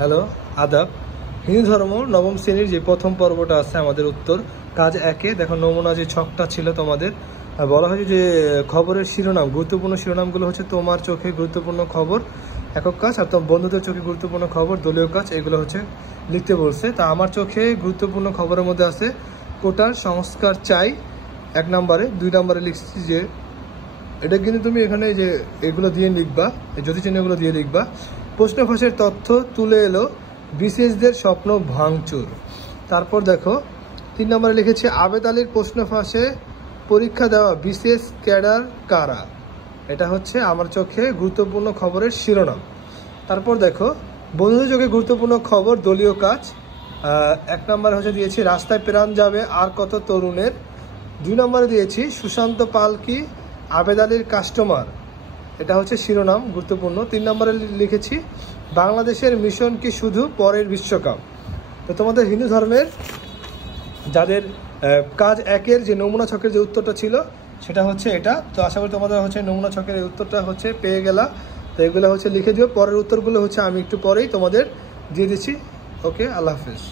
Hello, আদাব। হিন্দু ধর্ম নবম শ্রেণীর যে প্রথম পর্বটা আছে আমাদের উত্তর কাজ একে দেখো, নমুনা যে ছকটা ছিল তোমাদের বলা হয়েছে যে খবরের শিরোনাম, গুরুত্বপূর্ণ শিরোনামগুলো হচ্ছে তোমার চোখে গুরুত্বপূর্ণ খবর একক কাজ, আর তোমার বন্ধুদের চোখে গুরুত্বপূর্ণ খবর দলীয় কাজ, এগুলো হচ্ছে লিখতে বলছে। তা আমার চোখে গুরুত্বপূর্ণ খবরের মধ্যে আছে কোটার সংস্কার চাই 1 নম্বরে। 2 নম্বরে লিখছি যে এটা কিন্তু তুমি এখানে যে এগুলো দিয়ে লিখবা, জ্যোতি চিহ্নগুলো দিয়ে লিখবা। প্রশ্ন ফাঁসের তথ্য তুলে এলো বিসিএসদের স্বপ্ন ভাঙচুর। তারপর দেখো 3 নম্বরে লিখেছি আবেদ আলীর প্রশ্ন ফাঁসে পরীক্ষা দেওয়া বিসিএস ক্যাডার কারা। এটা হচ্ছে আমার চোখে গুরুত্বপূর্ণ খবরের শিরোনাম। তারপর দেখো বন্ধুদের চোখে গুরুত্বপূর্ণ খবর দলীয় কাজ। 1 নম্বরে হচ্ছে দিয়েছি রাস্তায় প্রাণ যাবে আর কত তরুণের। 2 নম্বরে দিয়েছি সুশান্ত পাল কি আবেদ আলীর কাস্টমার, এটা হচ্ছে শিরোনাম গুরুত্বপূর্ণ। 3 নম্বরে লিখেছি বাংলাদেশের মিশন কি শুধু পরের বিশ্বকাপ। তো তোমাদের হিন্দু ধর্মের যাদের কাজ একের যে নমুনা ছকের যে উত্তরটা ছিল সেটা হচ্ছে এটা। তো আশা করি তোমাদের হচ্ছে নমুনা ছকের এই উত্তরটা হচ্ছে পেয়ে গেলা। তো এগুলো হচ্ছে লিখে দিও, পরের উত্তরগুলো হচ্ছে আমি একটু পরেই তোমাদের দিয়ে দিচ্ছি। ওকে, আল্লাহ হাফেজ।